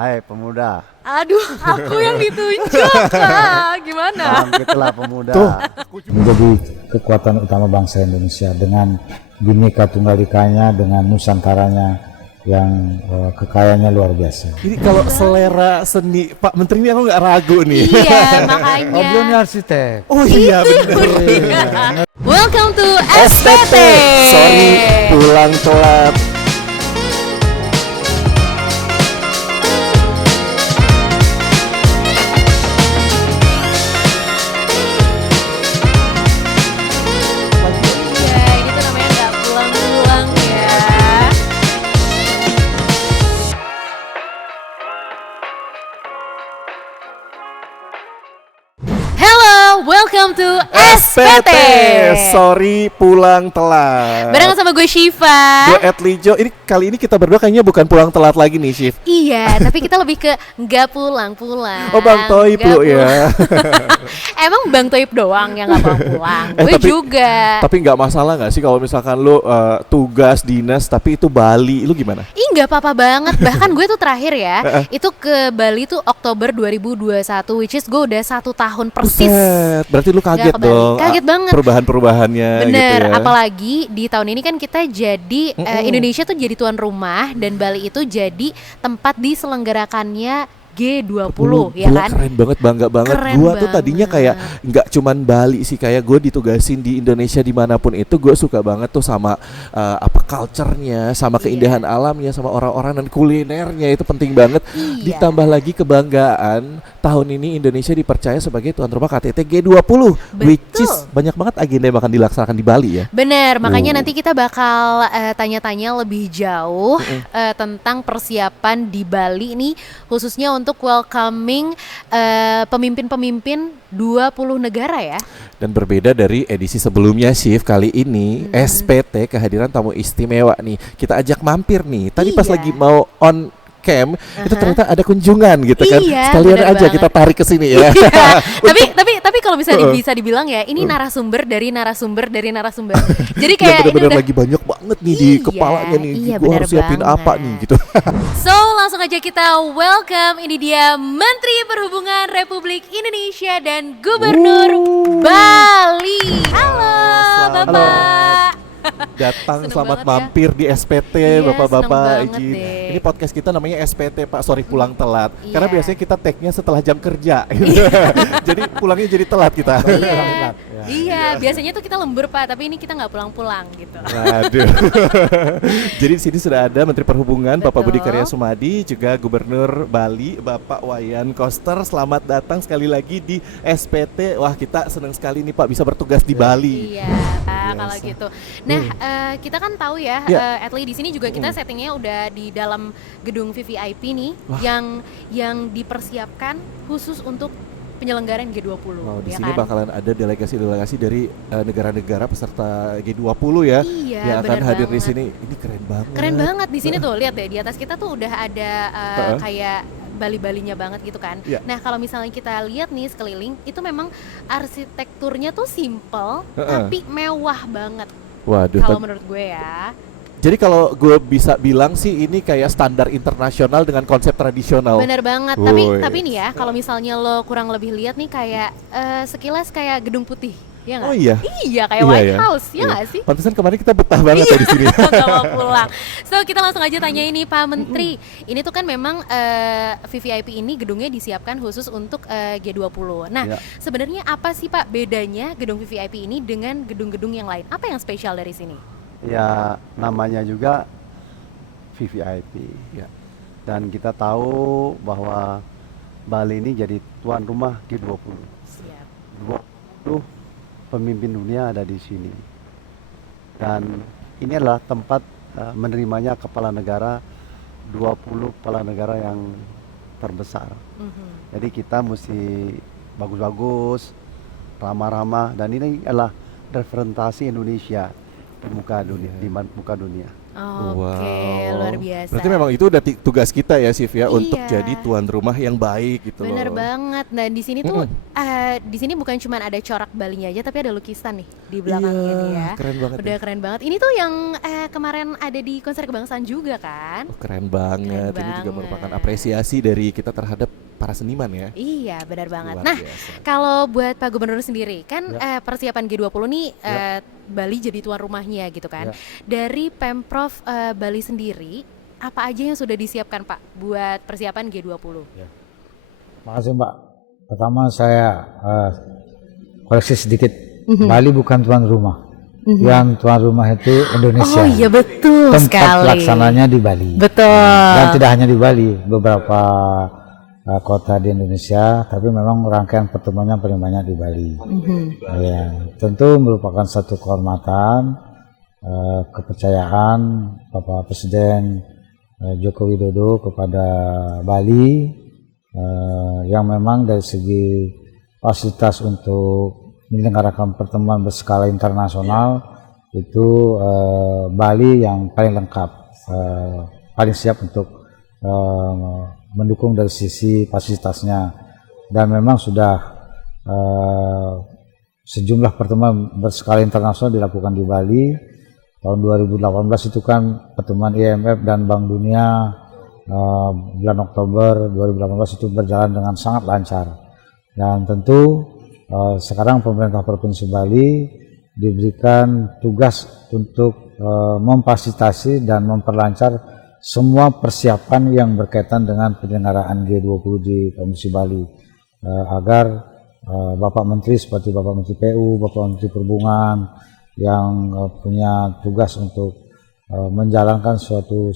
Hai pemuda, Aduh, aku yang ditunjuk. Gimana? salam itulah pemuda. Tuh. Menjadi kekuatan utama bangsa Indonesia dengan Bhinneka Tunggal Ikanya, dengan Nusantaranya yang kekayaannya luar biasa. Ini kalau selera seni Pak Menteri ini aku nggak ragu nih. Iya, makanya. Oh belum nih arsitek. Oh iya benar. Welcome to SPT. Sorry pulang telat. Iya, ini tuh namanya nggak pulang-pulang ya. Hello, welcome to SPT. Sorry pulang telat. Barengan sama gue Shiva. Gue Edlijo. Ini kali ini kita berdua kayaknya bukan pulang telat lagi nih, Shiv. Iya, tapi kita lebih ke nggak pulang-pulang. Oh Bang Toib Nggak lu ya. Emang Bang Toib doang yang nggak pulang-pulang. Gue juga. Tapi nggak masalah nggak sih kalau misalkan lu tugas dinas tapi itu Bali, lu gimana? Ih nggak apa-apa banget. Bahkan gue tuh terakhir ya, itu ke Bali tuh Oktober 2021, which is gue udah 1 tahun persis. Buset, berarti lu kaget Nggak ke Bali. dong. Kaget banget. Perubahan-perubahannya gitu Bener, ya. apalagi di tahun ini kan kita jadi Indonesia tuh jadi tuan rumah dan Bali itu jadi tempat diselenggarakannya G20 ya Gila, kan? keren banget, bangga banget. Keren Gua tuh tadinya banget. kayak nggak cuman Bali sih, kayak gue ditugasin di Indonesia dimanapun itu gue suka banget tuh sama apa culture-nya, sama Iya. keindahan alamnya, sama orang-orang dan kulinernya itu penting banget. Iya. Ditambah lagi kebanggaan tahun ini Indonesia dipercaya sebagai tuan rumah KTT G20, which is banyak banget agenda yang akan dilaksanakan di Bali ya. Bener, makanya Oh. nanti kita bakal tanya-tanya lebih jauh tentang persiapan di Bali nih, khususnya untuk welcoming pemimpin-pemimpin 20 negara ya. Dan berbeda dari edisi sebelumnya, Shift, kali ini SPT kehadiran tamu istimewa nih. Kita ajak mampir nih. Tadi pas Iya. lagi mau on cam itu ternyata ada kunjungan gitu kan. Iya, Sekalian bener aja banget. kita tarik ke sini ya. tapi kalau bisa bisa dibilang ya, ini narasumber dari narasumber dari narasumber. Jadi Yang kayak ini bener-bener udah lagi banyak banget nih di Iya, kepalanya nih. iya, Gue bener harus siapin apa banget. nih gitu. So, langsung aja kita welcome, ini dia Menteri Perhubungan Republik Indonesia dan Gubernur Bali. Halo, Selamat Bapak. Datang, Seneng selamat banget ya. mampir di SPT, Iya, Bapak-bapak seneng banget izin. deh. Ini podcast kita namanya SPT, Pak. Sorry pulang telat. Iya. Karena biasanya kita tag-nya setelah jam kerja. Jadi pulangnya jadi telat kita. Iya, iya, biasanya tuh kita lembur Pak, tapi ini kita nggak pulang-pulang gitu. Aduh. Jadi di sini sudah ada Menteri Perhubungan Bapak Budi Betul. Karya Sumadi, juga Gubernur Bali Bapak Wayan Koster. Selamat datang sekali lagi di SPT. Wah, kita senang sekali nih Pak bisa bertugas di Bali. Iya, kalau Biasa. gitu. Nah, kita kan tahu ya, Iya. Atli di sini juga kita settingnya udah di dalam gedung VVIP nih, Wah. yang dipersiapkan khusus untuk penyelenggaraan G20. Wow, di ya sini kan? bakalan ada delegasi-delegasi dari negara-negara peserta G20 ya, Iya, yang akan bener hadir di banget. sini. Ini keren banget. Keren banget di sini tuh, lihat deh di atas kita tuh udah ada Heeh. kayak Bali-Balinya banget gitu kan. Iya. Nah, kalau misalnya kita lihat nih sekeliling, itu memang arsitekturnya tuh simple Heeh. tapi mewah banget Waduh. kalau menurut gue ya. Jadi kalau gue bisa bilang sih ini kayak standar internasional dengan konsep tradisional. Bener banget. Woi. Tapi nih ya, kalau misalnya lo kurang lebih lihat nih kayak sekilas kayak gedung putih, ya nggak? Oh iya. Iya, kayak Iya, White ya. House, ya Iya. nggak sih? Pantesan kemarin kita betah banget ya di sini. Nggak mau pulang. So kita langsung aja tanya ini Pak Menteri. Ini tuh kan memang VVIP ini gedungnya disiapkan khusus untuk G20. Nah, Ya. sebenarnya apa sih Pak bedanya gedung VVIP ini dengan gedung-gedung yang lain? Apa yang spesial dari sini? Ya namanya juga VVIP. Ya. Dan kita tahu bahwa Bali ini jadi tuan rumah G20. Siap. 20 pemimpin dunia ada di sini. Dan ini adalah tempat menerimanya kepala negara, 20 kepala negara yang terbesar. Jadi kita mesti bagus-bagus, ramah-ramah, dan ini adalah representasi Indonesia di muka dunia, di muka dunia. Oke, luar biasa. Berarti memang itu udah tugas kita ya, Sif ya, untuk Iya. jadi tuan rumah yang baik gitu Bener loh. banget. Nah di sini tuh, di sini bukan cuma ada corak Balinya aja, tapi ada lukisan nih di belakangnya nih ya. Keren banget. Udah ya. keren banget. Ini tuh yang kemarin ada di konser kebangsaan juga kan? Oh, keren banget. Keren Ini juga banget. merupakan apresiasi dari kita terhadap para seniman ya. Iya, benar banget. Luar Nah, biasa. kalau buat Pak Gubernur sendiri kan persiapan G20 nih Ya. Bali jadi tuan rumahnya gitu kan. Ya. Dari Pemprov Bali sendiri, apa aja yang sudah disiapkan Pak buat persiapan G20? Makasih Mbak. Pertama saya koreksi sedikit. Bali bukan tuan rumah. Yang tuan rumah itu Indonesia. Oh iya betul Tempat sekali. pelaksananya di Bali. Betul. Dan tidak hanya di Bali, beberapa kota di Indonesia, tapi memang rangkaian pertemuannya paling banyak di Bali. Ya, tentu merupakan satu kehormatan, kepercayaan Bapak Presiden Joko Widodo kepada Bali, yang memang dari segi fasilitas untuk menyelenggarakan pertemuan berskala internasional itu Bali yang paling lengkap, paling siap untuk mendukung dari sisi fasilitasnya, dan memang sudah sejumlah pertemuan berskala internasional dilakukan di Bali. Tahun 2018 itu kan pertemuan IMF dan Bank Dunia, bulan Oktober 2018 itu berjalan dengan sangat lancar, dan tentu sekarang pemerintah Provinsi Bali diberikan tugas untuk memfasilitasi dan memperlancar semua persiapan yang berkaitan dengan penyelenggaraan G20 di Provinsi Bali, agar Bapak Menteri seperti Bapak Menteri PU, Bapak Menteri Perhubungan yang punya tugas untuk menjalankan suatu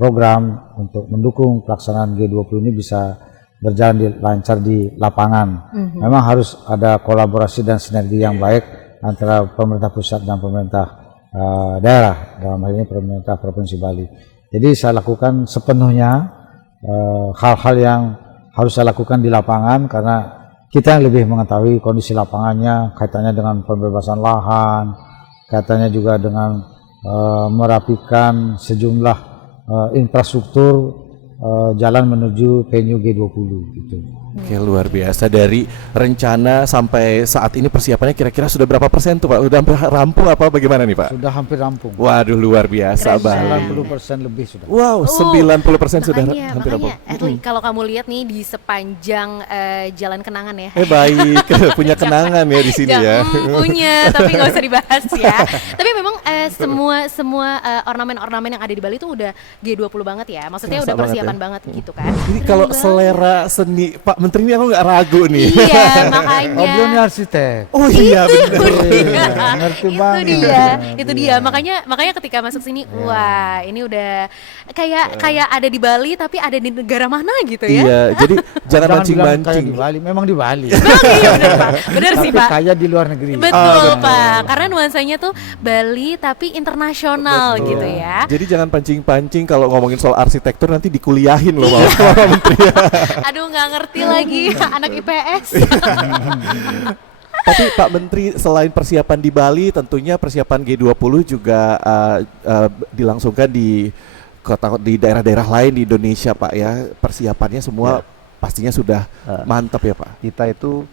program untuk mendukung pelaksanaan G20 ini bisa berjalan lancar di lapangan. Memang harus ada kolaborasi dan sinergi yang baik antara pemerintah pusat dan pemerintah daerah, dalam hal ini pemerintah Provinsi Bali. Jadi saya lakukan sepenuhnya hal-hal yang harus saya lakukan di lapangan, karena kita yang lebih mengetahui kondisi lapangannya, kaitannya dengan pembebasan lahan, kaitannya juga dengan merapikan sejumlah infrastruktur jalan menuju venue G20 gitu. Oke, luar biasa. Dari rencana sampai saat ini persiapannya kira-kira sudah berapa persen tuh Pak? Udah hampir rampung apa bagaimana nih Pak? Sudah hampir rampung. Waduh, luar biasa Keren. Bali. 90% lebih sudah. Wow, 90% sudah Makanya, hampir rampung. kalau kamu lihat nih di sepanjang Jalan Kenangan ya. Baik, punya kenangan ya di sini ya. Punya, tapi nggak usah dibahas ya. Tapi memang semua ornamen-ornamen yang ada di Bali itu udah G20 banget ya. Maksudnya Kerasa udah banget persiapan ya. banget gitu kan. Ini kalau Keren selera seni Pak Menteri ini aku nggak ragu nih. Iya, makanya. Oh, belum arsitek. Oh iya benar. Iya, ngerti banget. Itu dia. Makanya ketika masuk sini, wah, ini udah kayak ada di Bali tapi ada di negara mana gitu ya. Iya, jadi jangan bilang kayak mancing-mancing. di Bali, memang di Bali. Iya bener Pak. Bener sih Tapi Pak. kayak di luar negeri. Betul Pak. Karena nuansanya tuh Bali tapi internasional Betul. gitu ya. Jadi jangan pancing-pancing kalau ngomongin soal arsitektur, nanti dikuliahin loh sama Pak Menteri. Aduh nggak ngerti lagi anak IPS. Tapi Pak Menteri, selain persiapan di Bali, tentunya persiapan G20 juga dilangsungkan di daerah-daerah lain di Indonesia Pak ya. Persiapannya semua pastinya sudah mantap ya Pak. Kita itu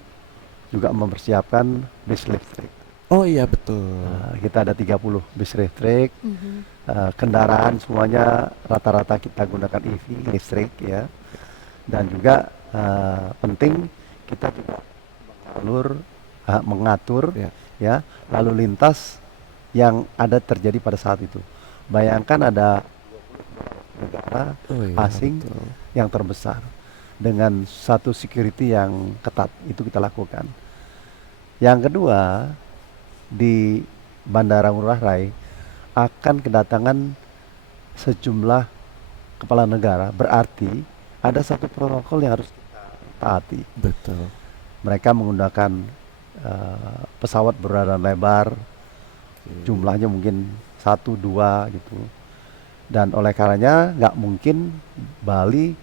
juga mempersiapkan bis listrik. Oh iya betul. Kita ada 30 bis listrik. Kendaraan semuanya rata-rata kita gunakan EV listrik ya. Dan juga penting kita juga mengatur ya lalu lintas yang ada terjadi pada saat itu. Bayangkan ada 20 negara asing yang terbesar dengan satu security yang ketat, itu kita lakukan. Yang kedua, di Bandara Ngurah Rai akan kedatangan sejumlah kepala negara, berarti ada satu protokol yang harus kita taati. Betul. Mereka menggunakan pesawat berbadan lebar, jumlahnya mungkin 1, 2 gitu. Dan oleh karenanya nggak mungkin Bali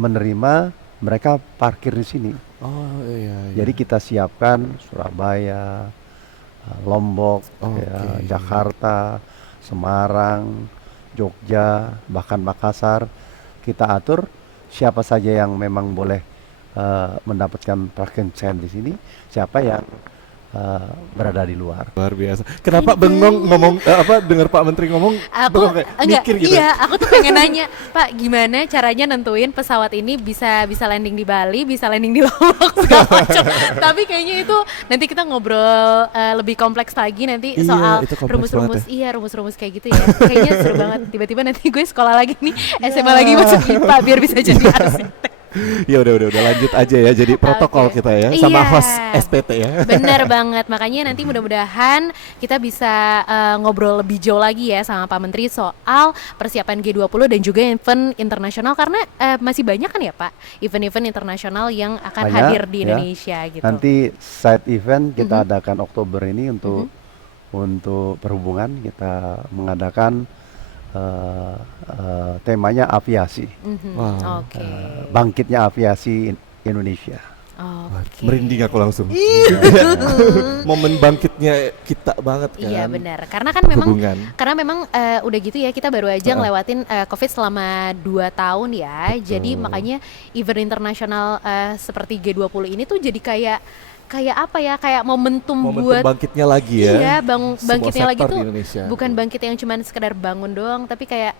menerima mereka parkir di sini. Oh iya. Jadi kita siapkan Surabaya, Lombok, Jakarta, Semarang, Jogja, bahkan Makassar, kita atur siapa saja yang memang boleh mendapatkan parking stand di sini, siapa yang berada di luar. Luar biasa. Kenapa bengong ngomong dengar Pak Menteri ngomong Aku bengong kayak enggak, mikir gitu? iya, aku tuh pengen nanya, Pak, gimana caranya nentuin pesawat ini bisa landing di Bali, bisa landing di Lombok segala macam. Tapi kayaknya itu nanti kita ngobrol lebih kompleks lagi nanti Iya, soal itu kompleks rumus-rumus, banget iya rumus-rumus kayak gitu ya. Kayaknya seru banget. Tiba-tiba nanti gue sekolah lagi nih, SMA lagi masuk IPA biar bisa jadi arsitek. Ya udah lanjut aja ya. Jadi protokol Oke. kita ya sama Iya. host SPT ya. Bener banget, makanya nanti mudah-mudahan kita bisa ngobrol lebih jauh lagi ya sama Pak Menteri soal persiapan G20 dan juga event internasional, karena masih banyak kan ya Pak event-event internasional yang akan Banyak, hadir di ya. Indonesia gitu. Nanti side event kita adakan Oktober ini untuk perhubungan, kita mengadakan temanya aviasi, Wow. Oke. bangkitnya aviasi Indonesia. Oke. Merinding aku langsung. Momen bangkitnya kita banget kan. Iya benar, karena kan memang Hubungan. udah gitu ya, kita baru aja ngelewatin COVID selama 2 tahun ya. Jadi makanya event internasional seperti G20 ini tuh jadi kayak apa ya, kayak momentum buat bangkitnya lagi ya. iya, Semua bangkitnya lagi sektor tuh di Indonesia. bukan bangkit yang cuman sekedar bangun doang, tapi kayak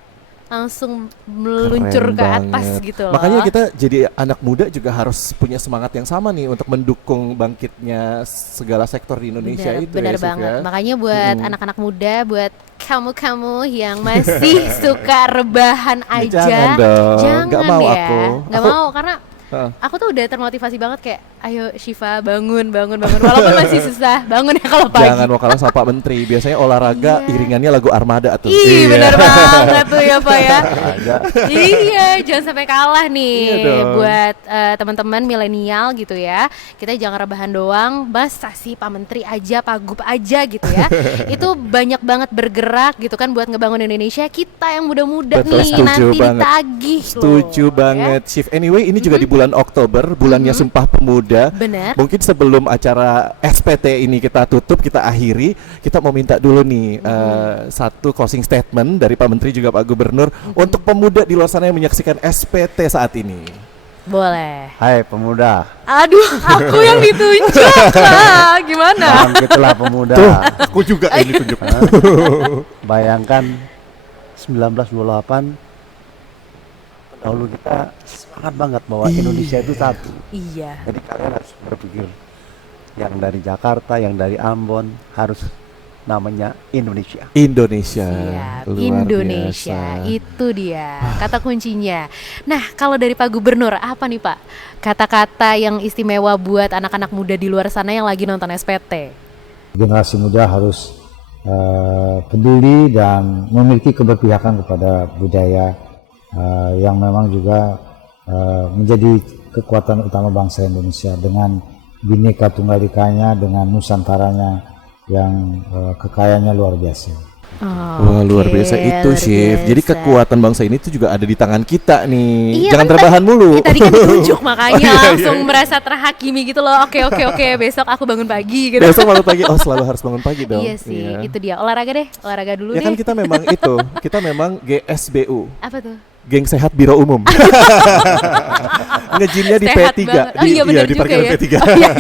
langsung meluncur Keren ke atas banget. gitu loh. Makanya kita jadi anak muda juga harus punya semangat yang sama nih untuk mendukung bangkitnya segala sektor di Indonesia itu benar ya, Sif, banget. ya. Makanya buat anak-anak muda, buat kamu-kamu yang masih suka rebahan aja, Jangan dong, jangan nggak mau ya. aku. Nggak Aku- mau karena Heeh. aku tuh udah termotivasi banget kayak, ayo Syifa bangun. Walaupun masih susah bangun ya kalau pagi. Jangan mau kalah sama Pak Menteri. Biasanya olahraga Iya. iringannya lagu Armada tuh. Ih, Iya. benar banget tuh ya Pak ya. Ada Iya, jangan sampai kalah nih Iya dong. buat teman-teman milenial gitu ya. Kita jangan rebahan doang, masa sih Pak Menteri aja, Pak Gub aja gitu ya. Itu banyak banget bergerak gitu kan buat ngebangun Indonesia. Kita yang muda-muda Betul, nih setuju nanti banget. ditagih Setuju loh, banget, Chief. Anyway, ini juga di bulan Oktober, bulannya Sumpah Pemuda. ya. Bener. Mungkin sebelum acara SPT ini kita tutup, kita akhiri, kita mau minta dulu nih satu closing statement dari Pak Menteri juga Pak Gubernur untuk pemuda di luar sana yang menyaksikan SPT saat ini. Boleh. Hai pemuda, Aduh, aku yang ditunjuk Pak. Gimana? bangkitlah pemuda. Aku juga ini tunjuk. Bayangkan 1928 pendahulu kita semangat banget bahwa Indonesia itu satu. Iya. Jadi kalian harus berpikir yang dari Jakarta, yang dari Ambon harus namanya Indonesia. Indonesia. Siap, Luar Indonesia, biasa. itu dia kata kuncinya. Nah, kalau dari Pak Gubernur, apa nih Pak kata-kata yang istimewa buat anak-anak muda di luar sana yang lagi nonton SPT? Generasi muda harus peduli dan memiliki keberpihakan kepada budaya yang memang juga menjadi kekuatan utama bangsa Indonesia dengan Bhinneka Tunggal Ikanya, dengan Nusantaranya yang kekayaannya luar biasa. Wah, luar biasa itu, Chef. Jadi kekuatan bangsa ini tuh juga ada di tangan kita nih. Iya, Jangan kan rebahan mulu. Tadi kan ditunjuk makanya Oh, iya, langsung merasa terhakimi gitu loh. Oke, besok aku bangun pagi gitu. Besok bangun pagi. Oh, selalu harus bangun pagi dong. Iya sih, itu dia. Olahraga dulu Ya deh. kan kita memang itu. Kita memang GSBU. Apa tuh? Geng Sehat Biro Umum. Nge-gymnya di Sehat P3. banget. Oh iya benar di juga parkiran ya. P3. Oh, iya.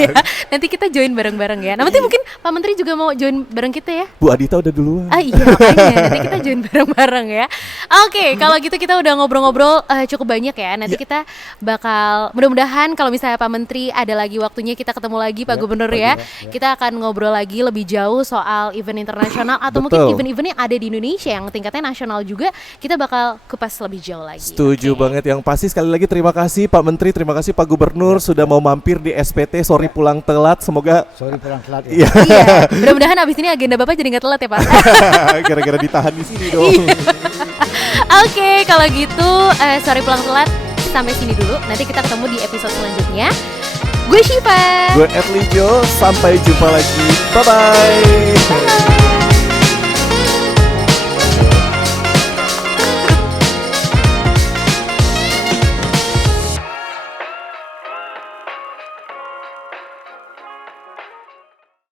Nanti kita join bareng-bareng ya. Nanti mungkin Pak Menteri juga mau join bareng kita ya. Bu Adita udah duluan. Ah iya makanya nanti kita join bareng-bareng ya. Oke, kalau gitu kita udah ngobrol-ngobrol cukup banyak ya. Nanti kita bakal mudah-mudahan kalau misalnya Pak Menteri ada lagi waktunya kita ketemu lagi Pak Gubernur ya. Kita akan ngobrol lagi lebih jauh soal event internasional atau mungkin Betul. event-event yang ada di Indonesia yang tingkatnya nasional juga. Kita bakal kupas lebih jauh lagi. Setuju banget. Yang pasti sekali lagi terima kasih Pak Menteri, terima kasih Pak Gubernur sudah mau mampir di SPT. Sorry pulang telat, semoga Sorry pulang telat Iya. Iya, mudah-mudahan abis ini agenda Bapak jadi nggak telat ya Pak. gara-gara ditahan di sini dong. Oke, kalau gitu sorry pulang telat. Sampai sini dulu. Nanti kita ketemu di episode selanjutnya. Gue Syifa. Gue Edlijo, sampai jumpa lagi. Bye-bye.